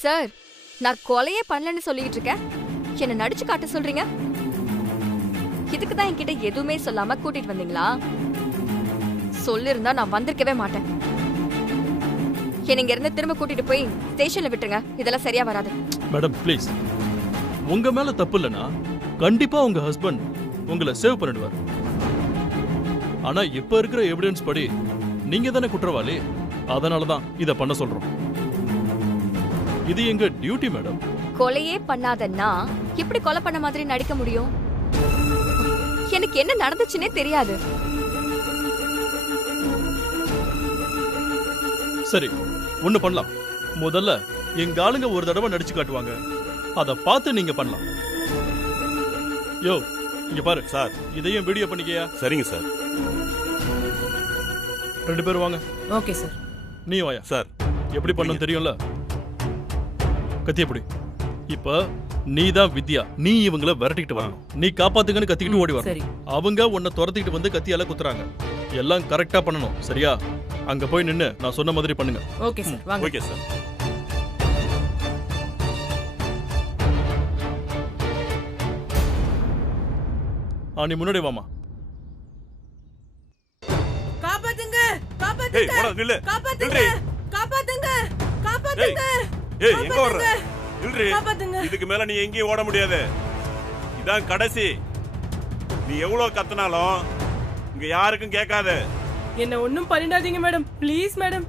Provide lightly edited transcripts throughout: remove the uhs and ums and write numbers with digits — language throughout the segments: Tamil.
சார், நான் கொலையே பண்ணலன்னு சொல்லிட்டு இருக்கேன். என்ன நடிச்சு காட்ட சொல்றீங்க? இதுக்கு தான் என்கிட்ட எதுவுமே சொல்லாம கூட்டிட்டு வந்தீங்களா? சொல்லிருந்தா நான் வந்திருக்கவே மாட்டேன். என்ன இங்க இருந்து திரும்ப கூட்டிட்டு போய் ஸ்டேஷன்ல விட்டுருங்க. இதெல்லாம் சரியா வராது. மேடம் ப்ளீஸ், உங்க மேல தப்பு இல்லைன்னா கண்டிப்பா உங்க ஹஸ்பண்ட் உங்களை சேவ் பண்ணிடுவார். ஆனா இப்ப இருக்கிற எவிடன்ஸ் படி நீங்க தானே குற்றவாளி. அதனாலதான் இத பண்ண சொல்றோம். இது எங்க டியூட்டி மேடம். கொலையே பண்ணாதன்னா எப்படி கொலை பண்ண மாதிரி நடிக்க முடியும்? எனக்கு என்ன நடந்துச்சுன்னே தெரியாது. சரி, ஒண்ணு பண்ணலாம். முதல்ல எங்க ஆளுங்க ஒரு தடவை நடிச்சு காட்டுவாங்க, அத பார்த்து நீங்க பண்ணலாம். யோ, இங்க பாரு சார், இதையும் வீடியோ பண்ணிக்கையா? சரிங்க சார். 2 பேரும் வாங்க. Okay sir. நீ வாயா. சார், எப்படி பண்ணணும் தெரியும்ல? கத்தி எப்படி? இப்ப நீ தான் வித்யா. நீ இவங்களை விரட்டிட்டு வரணும். நீ காப்பாத்துங்கன்னு கத்திக்கிட்டு ஓடி சரி. வரணும். அவங்க உன்னை துரத்திக்கிட்டு வந்து கத்தியால குத்துறாங்க. எல்லாம் கரெக்டா பண்ணணும், சரியா? அங்க போய் நின்னு நான் சொன்ன மாதிரி பண்ணுங்க. ஓகே சார், வாங்க. Okay sir. நீ முன்னாடி வாமா. காப்பாத்துங்க, ஏய், காப்பாத்துங்க, போடா, நில்லு. காப்பாத்துங்க, நில்றி. காப்பாத்துங்க, காப்பாத்துங்க. ஏய், எங்க வர்ற? நில்றி. காப்பாத்துங்க. இதுக்கு மேல நீ எங்கேயும் ஓட முடியாது. இதான் கடைசி. நீ எவ்வளவு கத்துனாலும் இங்க யாருக்கும் கேட்காது. என்ன ஒண்ணும் பண்ணிடாதீங்க மேடம், ப்ளீஸ் மேடம்.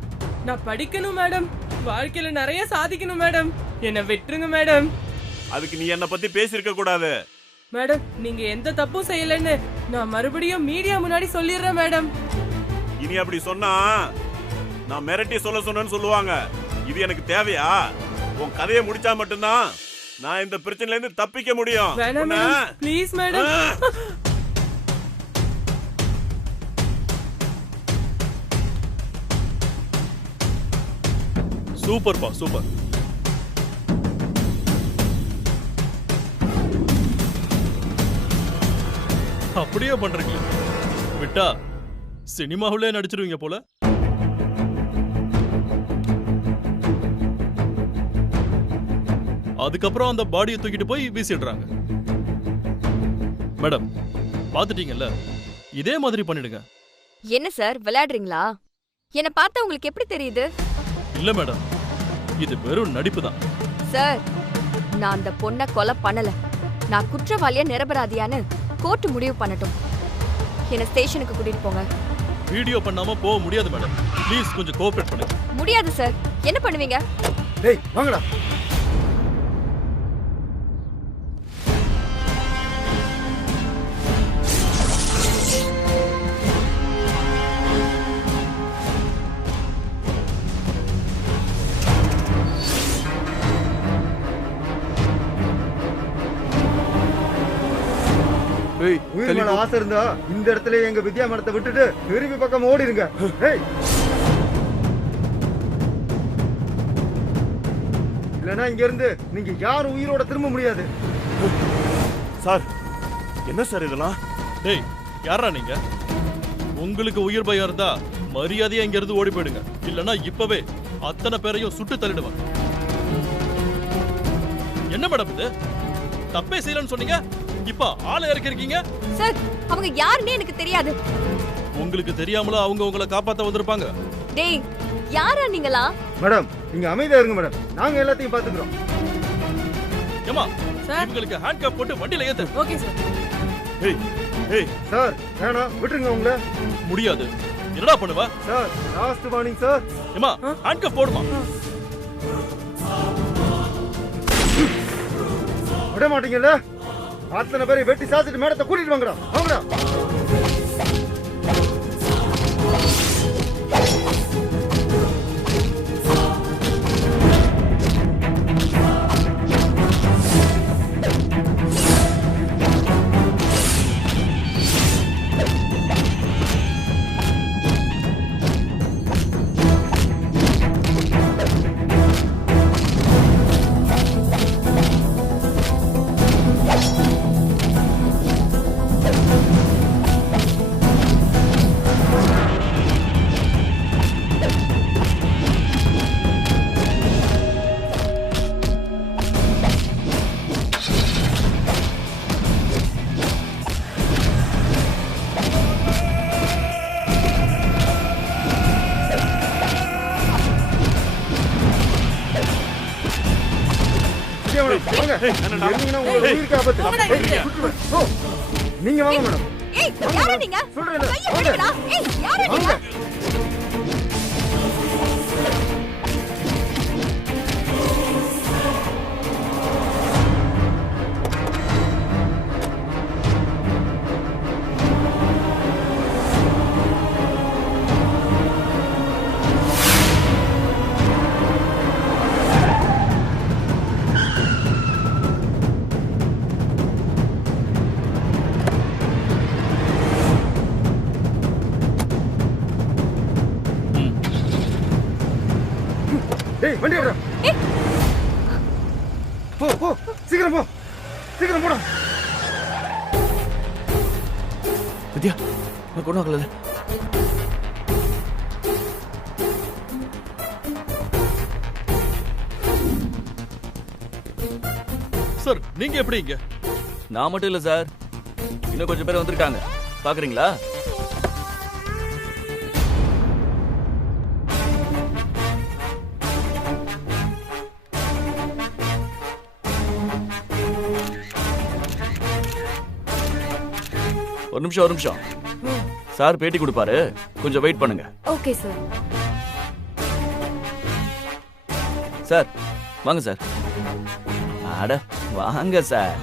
நான் படிக்கணும் மேடம், வாழ்க்கையில நிறைய சாதிக்கணும் மேடம். என்ன விட்டுருங்க மேடம். அதுக்கு நீ என்ன பத்தி பேசிருக்க கூடாது. மேடம், நீங்க எந்த தப்பும் செய்யலன்னு நான் மறுபடியும் மீடியா முன்னாடி சொல்லிடுறேன் மேடம். இனி அப்படி சொன்னா நான் மிரட்டி சொன்னேன்னு சொல்லுவாங்க. இது எனக்கு தேவையா? உன் கதையை முடிச்சா மட்டும்தான் நான் இந்த பிரச்சனையில இருந்து தப்பிக்க முடியும். வேணாம் மேடம், ப்ளீஸ் மேடம். சூப்பர்ப்பா, சூப்பர். அப்படியே பண்றீங்க. விட்டா சினிமாவுல நடிச்சிருவீங்க போல. அதுக்கப்புறம் அந்த பாடியை தூக்கிட்டு போய் வீசிடுறாங்க. மேடம், பாத்துட்டீங்கல்ல, இதே மாதிரி பண்ணிடுங்க. என்ன சார் விளையாடுறீங்களா? என்ன பார்த்தா உங்களுக்கு எப்படி தெரியுது? இல்ல மேடம், இது வெறும் நடிப்பு தான். சார், நான் அந்த பொண்ணை கொலை பண்ணல. நான் குற்றவாளியா நிரபராதியான்னு கோர்ட் முடிவு பண்ணட்டும். என்ன ஸ்டேஷனுக்கு கூட்டிட்டு போங்க. வீடியோ பண்ணாம போக முடியாது மேடம். ப்ளீஸ் கொஞ்சம் கோஆபரேட் பண்ணுங்க. முடியாது சார். என்ன பண்ணுவீங்க? டேய் வாங்கடா. உயிர் மேல ஆசை இருந்தா இந்த இடத்துல எங்க வித்யா மரத்தை விட்டுட்டு திரும்பி பக்கம் ஓடிடுங்க. இல்லனா இங்க இருந்து நீங்க யாரும் உயிரோட திரும்ப முடியாது. சார், என்ன சார் இதெல்லாம்? டேய், யாரா நீங்க? உங்களுக்கு உயிர் பயம் இருந்தா மரியாதையா இங்க இருந்து ஓடி போயிடுங்க. இல்லனா இப்பவே அத்தனை பேரையும் சுட்டு தள்ளிடுவாங்க. என்ன மேடம் இது? தப்பே செய்யலன்னு சொன்னீங்க, இப்ப ஆளை இறக்கிருக்கீங்க. சார், அவங்க யாருன்னே எனக்கு தெரியாது. உங்களுக்கு தெரியாமல அவங்க உங்களை காப்பாத்த வந்திருப்பாங்க. டேய், யாரா நீங்களா? மேடம், நீங்க அமைதியா இருங்க மேடம். நாங்க எல்லாத்தையும் பாத்துக்கிறோம். ஏமா, சார், இவங்களுக்கு ஹேண்ட் கப் போட்டு வண்டியில ஏத்து. Okay sir. ஏய், ஏய், சார் வேணாம், விட்டுருங்க உங்களை. முடியாது. என்னடா பண்ணுவ? Sir, last warning sir. ஏமா, ஹேண்ட் கப் போடுமா. விட மாட்டீங்கல்ல? அத்தனை பேரை வெட்டி சாச்சிட்டு மேடத்தை கூட்டிட்டு வாங்கடா. வாங்கடா. வித்யா மேடம் வாங்க. என்னடா? இருந்தீங்கன்னா உங்க உயிருக்கு ஆபத்து. போங்கடா, ஏய், இங்க. சுட்டுருவேன். போ. நீங்க வாங்க மேடம். ஏய் யாரா நீங்க சொல்றேன். கையை வாங்க. விடுங்கடா. ஏய் யாரா நீங்க வாங்க. டேய் வண்டி எடுடா. போ போ சீக்கிரம் போ. சீக்கிரம் போடா. வித்யா நான் கொண்டு வாங்கல. சார் நீங்க எப்படி இங்க? நான் மட்டும் இல்ல சார், இன்னும் கொஞ்சம் பேர் வந்திருக்காங்க. பாக்குறீங்களா? ஒரு நிமிஷம் சார் பேட்டி கொடுப்பாரு, கொஞ்சம் வெயிட் பண்ணுங்க. Okay sir. சார் வாங்க சார். அட வாங்க சார்.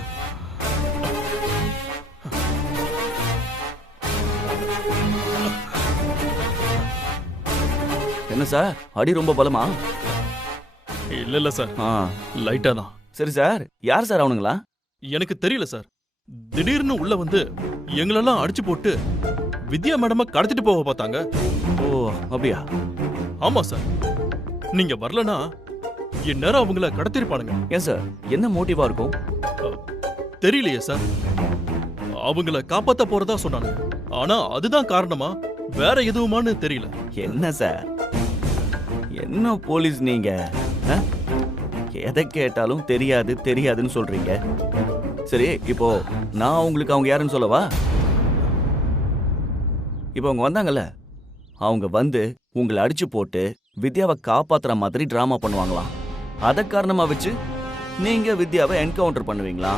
என்ன சார் அடி ரொம்ப பலமா? இல்ல சார், ஆ லைட்டா தான். சரி சார், யார் சார் அவனுங்களா? எனக்கு தெரியல சார். திடீர்னு உள்ள வந்து எங்களெல்லாம் அடிச்சு போட்டு வித்யா மேடம கடத்திட்டு போக பார்த்தாங்க. ஓ அப்படியா? ஆமா சார், நீங்க வரலனா இந்நேரம் அவங்கள கடத்திருப்பானுங்க. ஏன் சார் என்ன மோட்டிவா இருக்கும்? தெரியலையே சார், அவங்கள காப்பாத்த போறதா சொன்னாங்க. ஆனா அதுதான் காரணமா வேற எதுவுமான்னு தெரியல. என்ன சார் என்ன போலீஸ் நீங்க? ஆ? எதை கேட்டாலும் தெரியாது தெரியாதுன்னு சொல்றீங்க. சரி இப்போ நான் உங்களுக்கு அவங்க யாருன்னு சொல்லவா? இப்போ அவங்க வந்தாங்கல்ல, அவங்க வந்து உங்களை அடிச்சு போட்டு வித்யாவை காப்பாத்துற மாதிரி டிராமா பண்ணுவாங்களாம். அதை காரணமா வச்சு நீங்க வித்யாவை என்கவுண்டர் பண்ணுவீங்களா?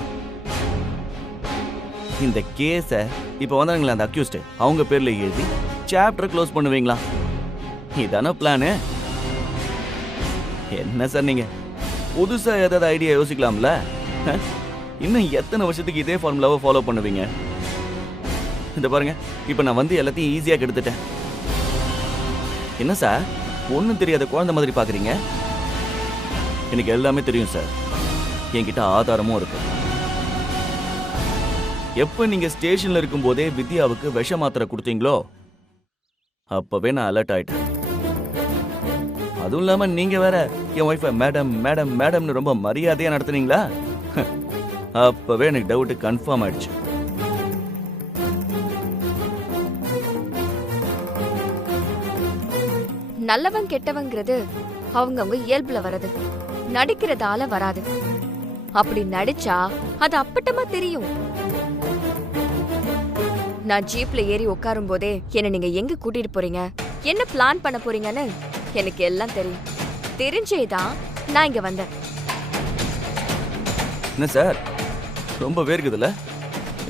இந்த கேஸ இப்போ வந்தாங்களே அந்த அக்யூஸ்ட், அவங்க பேர்ல எழுதி சாப்டர் க்ளோஸ் பண்ணுவீங்களா? இதான பிளானு? என்ன சார் நீங்க புதுசா ஏதாவது ஐடியா யோசிக்கலாம்ல? இன்னும் எத்தனை வருஷத்துக்கு இதே ஃபார்முலாவை ஃபாலோ பண்ணுவீங்க? இந்த பாருங்க, இப்போ நான் வந்து எல்லாத்தையும் ஈஸியா கெடுத்துட்டேன். என்ன சார் ஒன்றும் தெரியாத குழந்தை மாதிரி பாக்குறீங்க? எனக்கு எல்லாமே தெரியும் சார், என்கிட்ட ஆதாரமும் இருக்கு. எப்ப நீங்க ஸ்டேஷன்ல இருக்கும் போதே வித்யாவுக்கு விஷ மாத்திரை கொடுத்தீங்களோ அப்பவே நான் அலர்ட் ஆயிட்டேன். அதுவும் இல்லாம நீங்க வேற என் ஒய்ஃபை மேடம் மேடம் மேடம்னு ரொம்ப மரியாதையா நடத்துனீங்களா? அப்பவே எனக்கு டவுட் கன்ஃபார்ம் ஆயிடுச்சு. நல்லவன் கெட்டவங்கிறது அவங்கவங்க இயல்புல வரது, நடிக்கிறதால வராது. அப்படி நடிச்சா அது அப்பட்டமா தெரியும். நான் ஜீப்ல ஏறி உட்காரும் போதே என்ன நீங்க எங்க கூட்டிட்டு போறீங்க, என்ன பிளான் பண்ண போறீங்கன்னு எனக்கு எல்லாம் தெரியும். தெரிஞ்சேதான் நான் இங்க வந்தேன். என்ன சார் ரொம்ப வேர்க்குதுல்ல?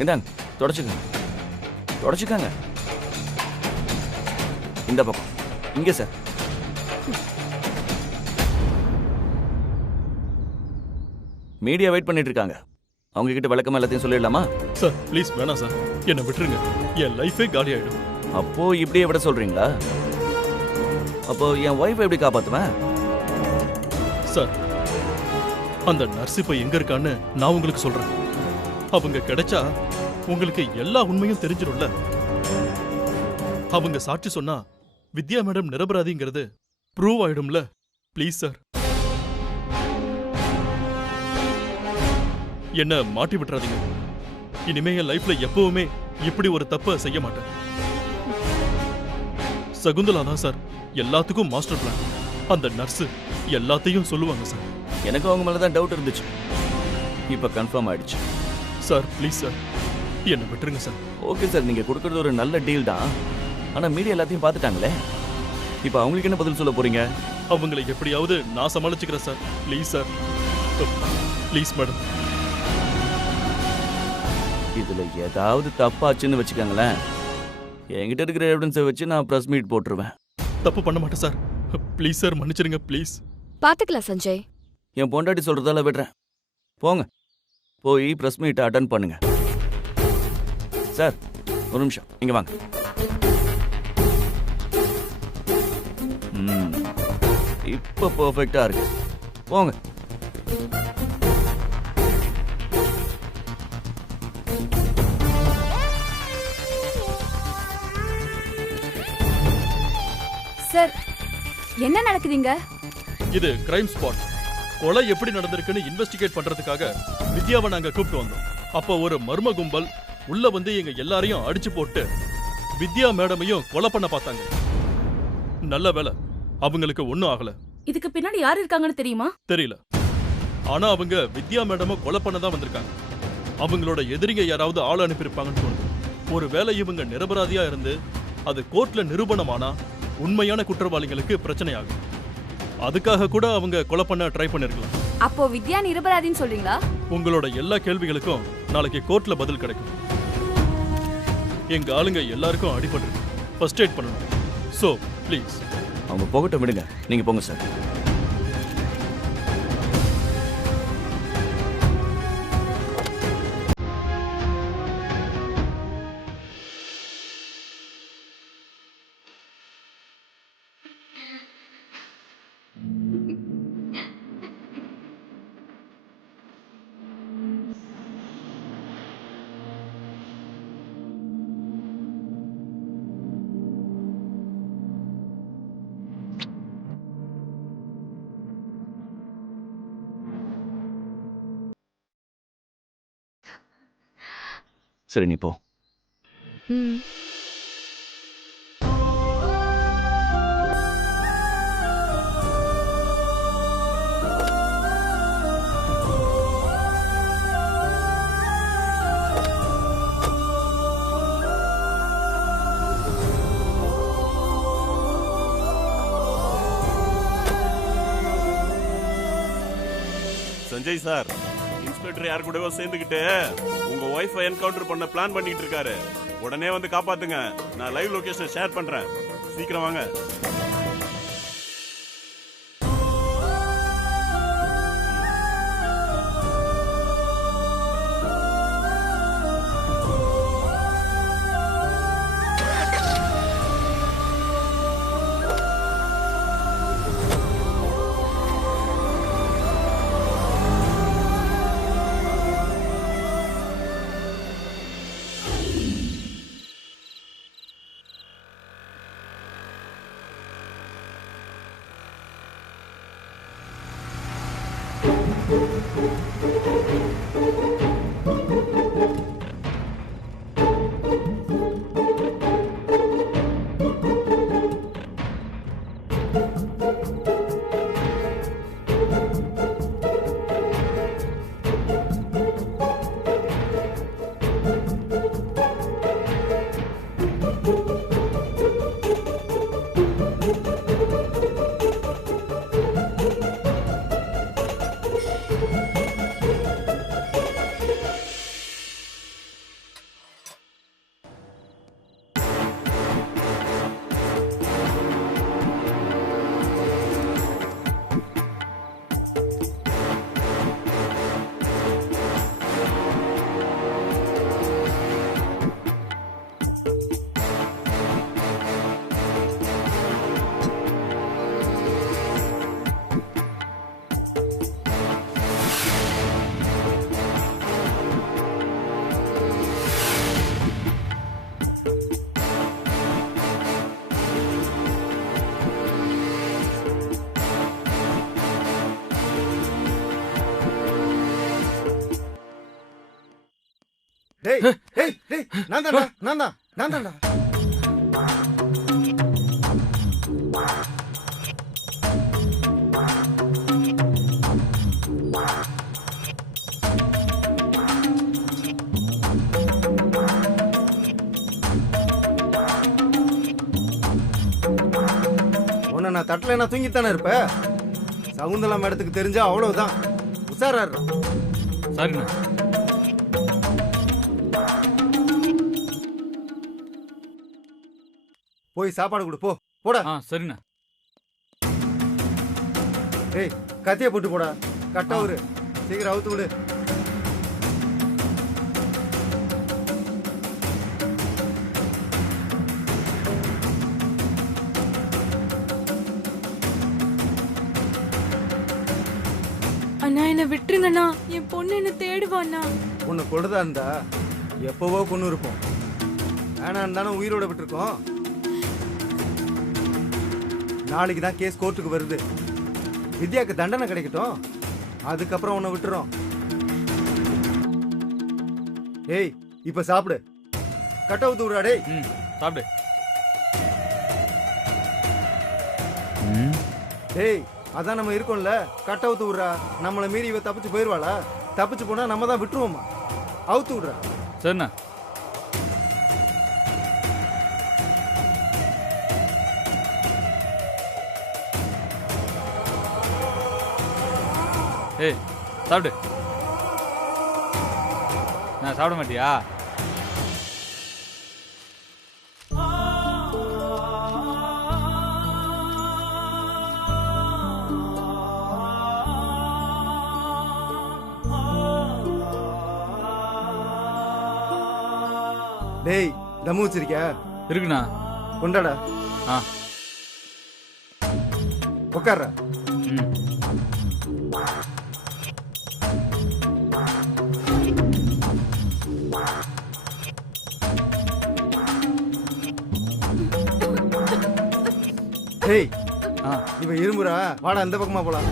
இந்தாங்க தொடச்சுக்காங்க. இந்த பக்கம் இங்க சார். மீடியா வெயிட் பண்ணிட்டு இருக்காங்க, அவங்க கிட்ட விளக்கமா எல்லாத்தையும் சொல்லிடலாமா? சார் ப்ளீஸ் வேணாம் சார், என்னை விட்டுருங்க. என் லைஃபே காலி ஆயிடும். அப்போ இப்படியே விட சொல்றீங்களா? அப்போ என் ஒய்ஃபை எப்படி காப்பாத்துவேன்? சார் அந்த நர்ஸ் இப்ப எங்க இருக்கான்னு நான் உங்களுக்கு சொல்றேன். அவங்க கிடைச்சா உங்களுக்கு எல்லா உண்மையும் தெரிஞ்சிடும்ல. அவங்க சாட்சி சொன்னா வித்யா மேடம் நிரபராதிங்கிறது ப்ரூவ் ஆயிடும்ல. ப்ளீஸ் சார், என்ன மாட்டி விட்டுறாதீங்க. இனிமே என் லைஃப்ல எப்பவுமே இப்படி ஒரு தப்ப செய்ய மாட்டேன். சகுந்தலா தான் சார் எல்லாத்துக்கும் மாஸ்டர் பிளான். அந்த நர்ஸ் எல்லாத்தையும் சொல்லுவாங்க சார். எனக்கு அவங்க மேலதான் டவுட் இருந்துச்சு, இப்ப கன்ஃபார்ம் ஆயிடுச்சு. சார் ப்ளீஸ் சார், என்ன விட்டுருங்க சார். ஓகே சார், நீங்க கொடுக்கறது ஒரு நல்ல டீல் தான். ஆனா மீடியா எல்லாத்தையும் பார்த்துட்டாங்களே, இப்ப அவங்களுக்கு என்ன பதில் சொல்ல போறீங்க? அவங்களை எப்படியாவது நான் சமாளிச்சுக்கிறேன் sir. Please sir. Please madam. இதுல ஏதாவது தப்பாச்சுன்னு வச்சுக்கோங்களேன், என்கிட்ட இருக்கிற எவிடன்ஸை வச்சு நான் ப்ரெஸ் மீட் போட்டுருவேன். தப்பு பண்ண மாட்டேன் சார். ப்ளீஸ் சார், மன்னிச்சிருங்க ப்ளீஸ். பாத்துக்கலாம் சஞ்சய். என் பொண்டாட்டி சொல்றதால விடுறேன். போங்க, போய் ப்ரெஸ் மீட்டை அட்டன் பண்ணுங்க. சார், ஒரு நிமிஷம் இங்க வாங்க. இப்ப பெர்ஃபெக்ட்டா இருக்கு. போங்க. சார், என்ன நடக்குதுங்க? இது கிரைம் ஸ்பாட். கொலை எப்படி நடந்திருக்குன்னு இன்வெஸ்டிகேட் பண்றதுக்காக வித்யாவை நாங்க கூப்பிட்டு வந்தோம். அப்ப ஒரு மர்ம கும்பல் உள்ள வந்து எங்க எல்லாரையும் அடிச்சு போட்டு வித்யா மேடமையும் கொலை பண்ண பார்த்தாங்க. நல்ல வேளை அவங்களுக்கு ஒண்ணும் ஆகல. இதுக்கு பின்னாடி யார் இருக்காங்கன்னு தெரியுமா? தெரியல. ஆனா அவங்க வித்யா மேடம கொலை பண்ண தான் வந்திருக்காங்க. அவங்களோட எதிரிங்க யாராவது ஆள் அனுப்பியிருப்பாங்கன்னு தோணுது. ஒருவேளை இவங்க நிரபராதியா இருந்து அது கோர்ட்ல நிரூபணமானா உண்மையான குற்றவாளிகளுக்கு பிரச்சனை ஆகும். அதுக்காக கூட அவங்க கொலை பண்ண ட்ரை பண்ணிருக்கலாம். அப்போ வித்யா நிரபராதின்னு சொல்றீங்களா? உங்களோட எல்லா கேள்விகளுக்கும் நாளைக்கு கோர்ட்ல பதில் கிடைக்கும். எங்க ஆளுங்க எல்லாருக்கும் அடிபட்டு ஃபர்ஸ்ட் எய்ட் பண்ணணும். So please. அவங்க போகட்டும், விடுங்க. நீங்க போங்க சார். சரி, நீ போ. சஞ்சய் சார், இன்ஸ்பெக்டர் யார் கூடவோ சேர்ந்துக்கிட்டு உங்க ஒய்ஃபை என்கவுண்டர் பண்ண பிளான் பண்ணிட்டு இருக்காரு. உடனே வந்து காப்பாத்துங்க. நான் லைவ் லொகேஷன் ஷேர் பண்றேன். சீக்கிரம் வாங்க. டேய் டேய் டேய், நான் தான்டா. உன்னை நான் தட்டலைன்னா தூங்கித்தானே இருப்ப. சகுந்தலா மேடத்துக்கு தெரிஞ்சா அவ்வளவுதான். உஷாராரு. சரிண்ணா. போய் சாப்பாடு கொடு, போ போடா. சரிண்ணா. ஏய் கத்திய போட்டு போடா, கட்டவுரு சீக்கிரம் அவுத்து விடு. அண்ணா என்ன விட்டுருங்கண்ணா, என் பொண்ணு என்ன தேடுவாண்ணா. உன்னை கொள்றதா இருந்தா எப்பவோ கொண்டு இருப்போம். வேணான்னு தானே உயிரோட விட்டுருக்கோம். நாளைக்கு தான் கேஸ் கோர்ட்டுக்கு வருது. வித்யாக்கு தண்டனை கிடைக்கட்டும், அதுக்கப்புறம் உன்னை விட்டுறோம். ஏய் இப்ப சாப்பிடு, கட்ட ஊத்து விடுறா. டேய் சாப்பிடு. டேய் அதான் நம்ம இருக்கோம்ல, கட்ட ஊத்து விடுறா. நம்மளை மீறி இவ தப்பிச்சு போயிருவாளா? தப்பிச்சு போனா நம்ம தான் விட்டுருவோமா? அவுத்து விடுறா. சரிண்ணா. ஏய் சாப்பிடு. நான் சாப்பிட மாட்டியா? டேய் தம்மு வச்சிருக்கியா? இருக்குண்ணா. கொண்டாடா. உட்கார்ற. டேய் இவ இருமுறா, வாடா இந்த பக்கமா போலாம்.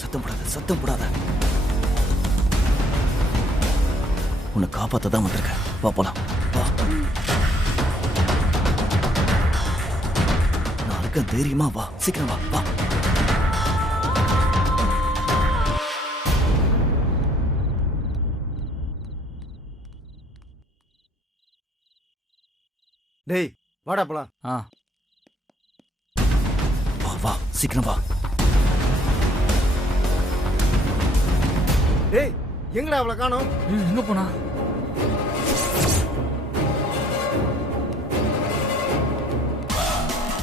சத்தம் போடாத, சத்தம் போடாத. உன்னை காப்பாத்த தான் வந்திருக்க. வா போலாம். வா. நான் இருக்க தைரியமா வா, சீக்கிரம் வா. வா. டேய் வாடா போலாம். வா வா சீக்கிரம் வா. டேய் எங்கடா அவளை காணோம்? எங்க போனா?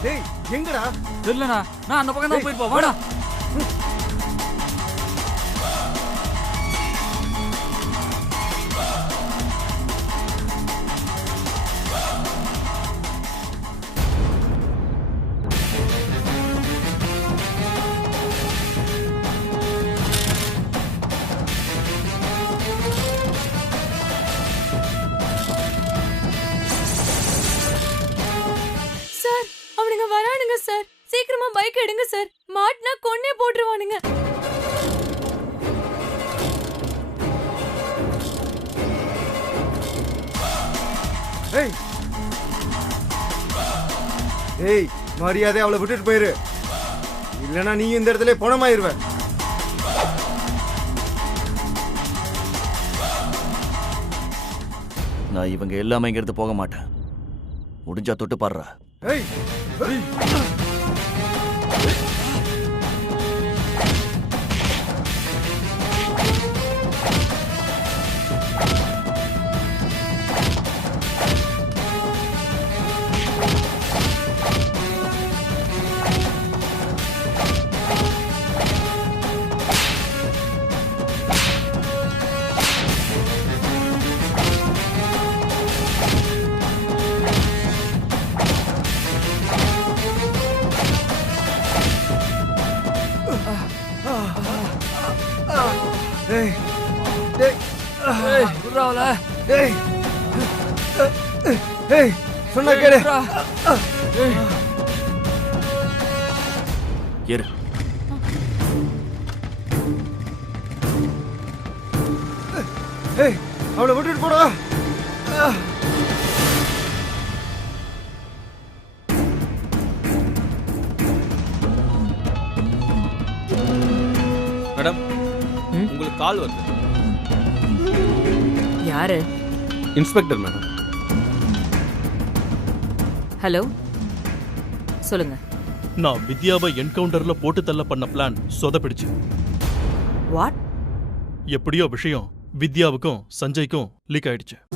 டேய் எங்கடா? தெரியலண்ணா. நான் அந்த பக்கம் தான் போயிருப்பா. வாடா. வரானுங்க சார், சீக்கிரமா பைக் எடுங்க சார். மாட்டினா கொன்னே போட்டுருவானுங்க. ஏய் ஏய் மரியாதை அவளை விட்டுட்டு போயிரு, இல்லனா நீ இந்த இடத்துல பணமாயிருவ. நான் இவங்க எல்லாமே இங்க இருந்து போக மாட்டேன். முடிஞ்சா தொட்டு பாடுறா. ஏய் சொன்ன கேளு. ஏறு. அவளை விட்டுட்டு போடா. உங்களுக்கு கால் வருது. யாரு? Inspector madam. ஹலோ, சொல்லுங்க. நான் வித்யாவை என்கவுண்டர்ல போட்டு தள்ள பண்ண பிளான் சொதப்பிடுச்சு. வாட்? எப்படியோ விஷயம் வித்யாவுக்கும் சஞ்சய்க்கும் லீக் ஆயிடுச்சு.